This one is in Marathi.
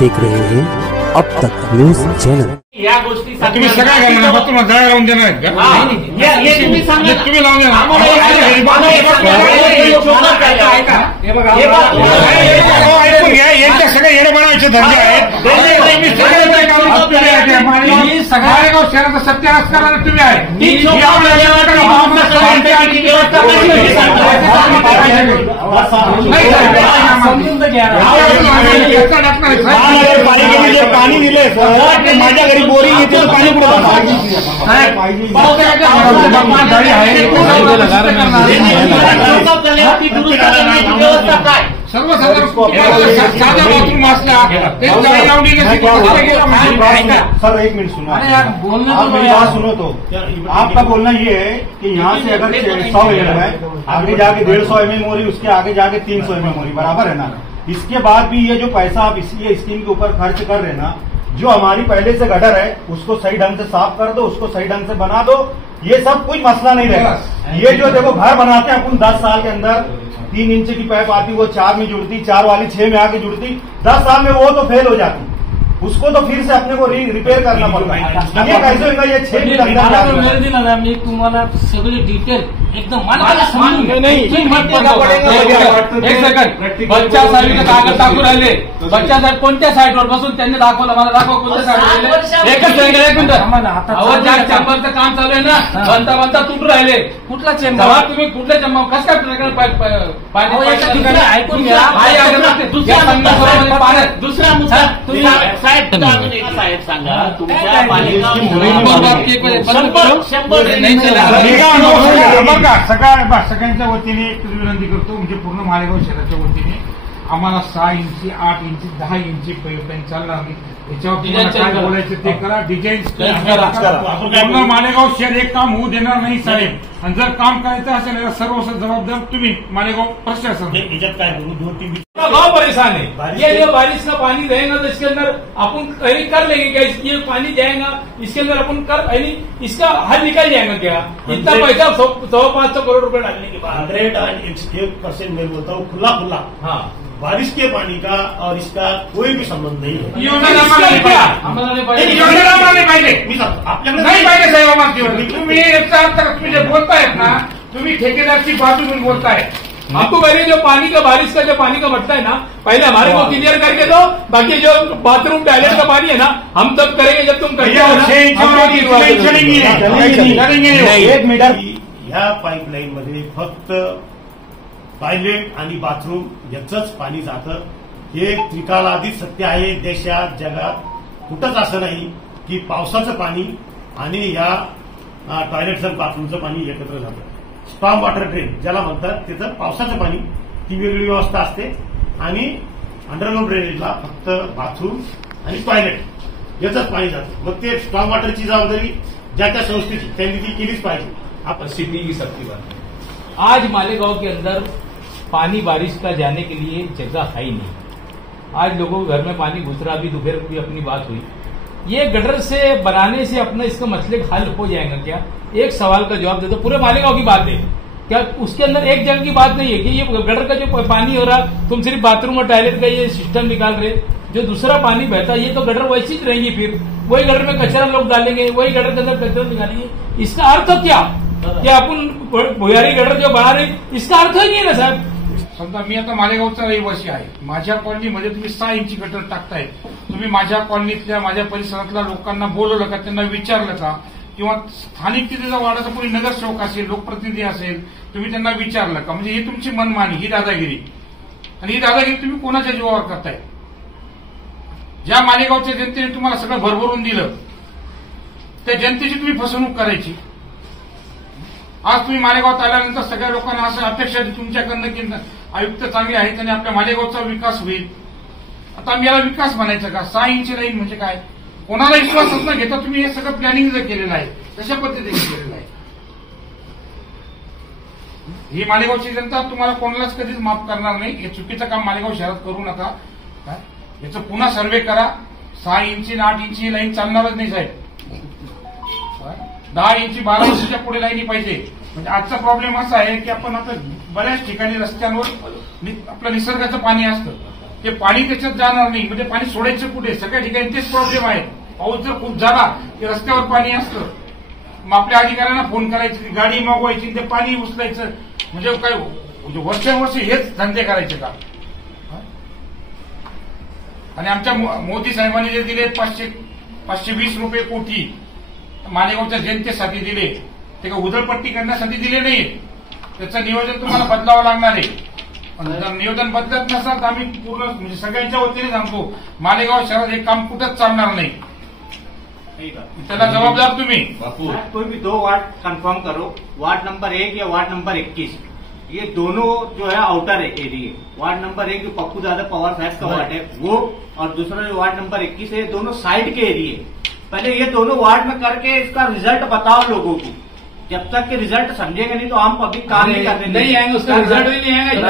देख रहे हैं अब तक न्यूज चैनल। या गोष्टी तुम्ही सगळ्या घालणार फक्त जाळ्या लावून देणार आहेत का? तुम्ही सांगा, तुम्ही लावून देणार ऐकून घ्या, यांच्या सगळे येणे बनवायचे धंदे आहेत। सगळ्या शहराचा सत्यानाश करायला तुम्ही आहे। पाणी दिले माझ्या घरी बोरिंग येते पाणी व्यवस्था काय सर्वसाधारण साधा बाथरूम असला सर एक मिनट सुनो, आप मेरी बात सुनो। तो आपका बोलना ये है कि यहाँ से अगर 100 mm है, आगे जाके 150 mm हो रही, उसके आगे जाके 300 mm हो रही, बराबर है ना? इसके बाद भी ये जो पैसा आप ये स्कीम के ऊपर खर्च कर रहे हैं ना, जो हमारी पहले से गटर है उसको सही ढंग से साफ कर दो, उसको सही ढंग से बना दो, ये सब कुछ मसला नहीं रहेगा। ये जो देखो घर बनाते हैं अपन 10 साल के अंदर 3 इंच की पाइप आती, वो 4 में जुड़ती, 4 वाली 6 में आके जुड़ती, 10 साल में वो तो फेल हो जाती, उसको तो फिर से अपने को रिपेयर करना पड़ता है। ये कैसे होगा? ये 6 फीट अंदर मी तुम्हाला सगळे डिटेल एकदम एक सेकंड, बच्चा साहेब कागद टाकून राहिले, बच्चा साहेब कोणत्या साईटवर बसून त्यांनी दाखवलं, मला दाखवा कोणत्या साईटवर। एकच सेकंड, एक मिनिट, चेंबरचं काम चालू आहे ना, बनता बनता तुटून राहिले। कुठला चेंबर? तुम्ही कुठल्या चेंबर कसं काय ऐकून घ्या। दुसरा मुद्दा साहेब सांगा, तुमच्या सगळ्यांच्या वतीने एक विनंती करतो, म्हणजे पूर्ण मालेगाव शहराच्या वतीने आम्हाला 6 इंची 8 इंची 10 इंची पाईपलाईन चालणार नाही, याच्यावर काय बोलायचं ते करा, डिझाईन पूर्ण मालेगाव शहर एक काम होऊ देणार नाही साहेब। आणि जर काम करायचं असेल तर सर्व जबाबदार तुम्ही मालेगाव प्रशासन। याच्यात काय बोलू, 2-3 गाँव परेशान है, ये बारिश का पानी रहेगा तो इसके अंदर अपन कर लेंगे क्या? ये पानी जाएगा इसके अंदर अपन कर इसका हल निकल जाएगा क्या? इतना पैसा 100-500 करोड़ रुपए डालने के बाद 101% मैं बोलता हूँ खुला खुला। हाँ, बारिश के पानी का और इसका कोई भी संबंध नहीं है। नाही पाहिजे साहेब आम्हाला। तुम्ही याचा अर्थ तुम्ही जे बोलतायत ना, तुम्ही ठेकेदारची बाजू म्हणून बोलताय। आपको करिए जो पानी का बारिश का जो पानी का बढ़ता है ना, पहले हमारे को क्लियर करके दो, बाकी जो बाथरूम टॉयलेट का पानी है ना हम तब करेंगे जब तुम करेंगे। 1 मीटर ह्या पाईपलाईन मध्ये फक्त टॉयलेट आणि बाथरूम याचंच पाणी जातं, हे त्रिकालाधीश सत्य आहे। देशात जगात कुठंच असं नाही की पावसाचं पाणी आणि या टॉयलेटचं बाथरूमचं पाणी एकत्र जातं। स्टॉर्म वॉटर ड्रेन ज्याला म्हणतात, त्याचं पावसाचं पाणी ती वेगळी व्यवस्था असते, आणि अंडरग्राऊंड ड्रेनेजला फक्त बाथरूम आणि टॉयलेट याचंच पाणी जातं। मग ते स्टॉर्म वॉटरची जबाबदारी ज्या त्या संस्थेची त्यांनी ती केलीच पाहिजे। आप सीपी की सबकी बात है। आज मालेगांव के अंदर पानी बारिश का जाने के लिए जगह है ही नहीं। आज लोगों के घर में पानी घुस रहा, भी दोपहर की अपनी बात हुई। ये गटर से बनाने से अपना इसका मसले हल हो जाएगा क्या? एक सवाल का जवाब दे दो। पूरे मालेगांव की बात है क्या? उसके अंदर एक जन की बात नहीं है कि ये गटर का जो पानी हो रहा, तुम सिर्फ बाथरूम और टॉयलेट का ये सिस्टम निकाल रहे, जो दूसरा पानी बहता ये तो गटर वैसी ही रहेंगी, फिर वही गटर में कचरा लोग डालेंगे, वही गटर के अंदर कचरा निकालेंगे। इसका अर्थ क्या? कि अपन भुयारी गटर जो बना रहे, इसका अर्थ ही नहीं है ना साहब। समजा मी आता मालेगावचा रहिवासी आहे, माझ्या कॉलनीमध्ये तुम्ही 6 इंची गटर टाकताय, तुम्ही माझ्या कॉलनीतल्या माझ्या परिसरातल्या लोकांना बोलवलं का? त्यांना विचारलं का? किंवा स्थानिक तिथे जर वार्डाचा कोणी नगरसेवक असेल, लोकप्रतिनिधी असेल, तुम्ही त्यांना विचारलं का? म्हणजे ही तुमची मनमानी, ही दादागिरी, आणि ही दादागिरी तुम्ही कोणाच्या जीवावर करताय? ज्या मालेगावच्या जनतेने तुम्हाला सगळं भरभरून दिलं, त्या जनतेची तुम्ही फसवणूक करायची। आज तुम्ही मालेगावात आल्यानंतर सगळ्या लोकांना असं अपेक्षा तुमच्याकडनं की आयुक्त चांगले आहेत आणि आपल्या मालेगावचा विकास होईल। आता आम्ही याला विकास म्हणायचं का? 6 इंची लाईन म्हणजे काय? कोणाला विश्वासच न घेता तुम्ही हे सगळं प्लॅनिंग जर केलेलं आहे, तशा पद्धतीने केलेलं आहे। ही मालेगावची जनता तुम्हाला कोणालाच कधीच माफ करणार नाही। हे चुकीचं काम मालेगाव शहरात करू नका। याचं पुन्हा सर्वे करा। 6 इंची 8 इंची लाईन चालणारच नाही साहेब। 10 इंची 12 इंचीच्या पुढे लाईनी पाहिजे। म्हणजे आजचा प्रॉब्लेम असा आहे की आपण आता बऱ्याच ठिकाणी रस्त्यांवर आपलं निसर्गाचं पाणी असतं, ते पाणी त्याच्यात जाणार नाही, म्हणजे पाणी सोडायचं कुठे? सगळ्या ठिकाणी तेच प्रॉब्लेम आहे. पाऊस जर खूप झाला की रस्त्यावर पाणी असतं, मग आपल्या अधिकाऱ्यांना फोन करायची, गाडी मागवायची, ते पाणी उचलायचं. म्हणजे काय म्हणजे वर्षानुवर्ष हेच धंदे करायचे का? आणि आमच्या मोदी साहेबांनी जे दिले 520 रुपये कोटी मालेगावच्या जनतेसाठी दिले, ते का उधळपट्टी करण्यासाठी दिले नाही. त्याचं नियोजन तुम्हाला बदलावं लागणार आहे. जर नियोजन बदलत नसाल तर आम्ही पूर्ण म्हणजे सगळ्यांच्या वतीने सांगतो, मालेगाव शहरात हे काम कुठंच चालणार नाही. त्याला जबाबदार तुम्ही. कोई भी 2 वार्ड कंफर्म करो, वार्ड नंबर 1 या वार्ड नंबर 21, ये दोनों जो है आउटर एरिया. वार्ड नंबर 1 जो पप्पू दादा पवार साहब का वार्ड है वो, और दूसरा जो वार्ड नंबर 21 है, दोनों साइड के एरिया. पहले ये दोनों वार्ड में करके इसका रिजल्ट बताओ लोगों को. जब तक के रिजल्ट समझेंगे नहीं तो हम पब्लिक काम नहीं करने नहीं आएंगे, उसका रिजल्ट भी नहीं आएगा.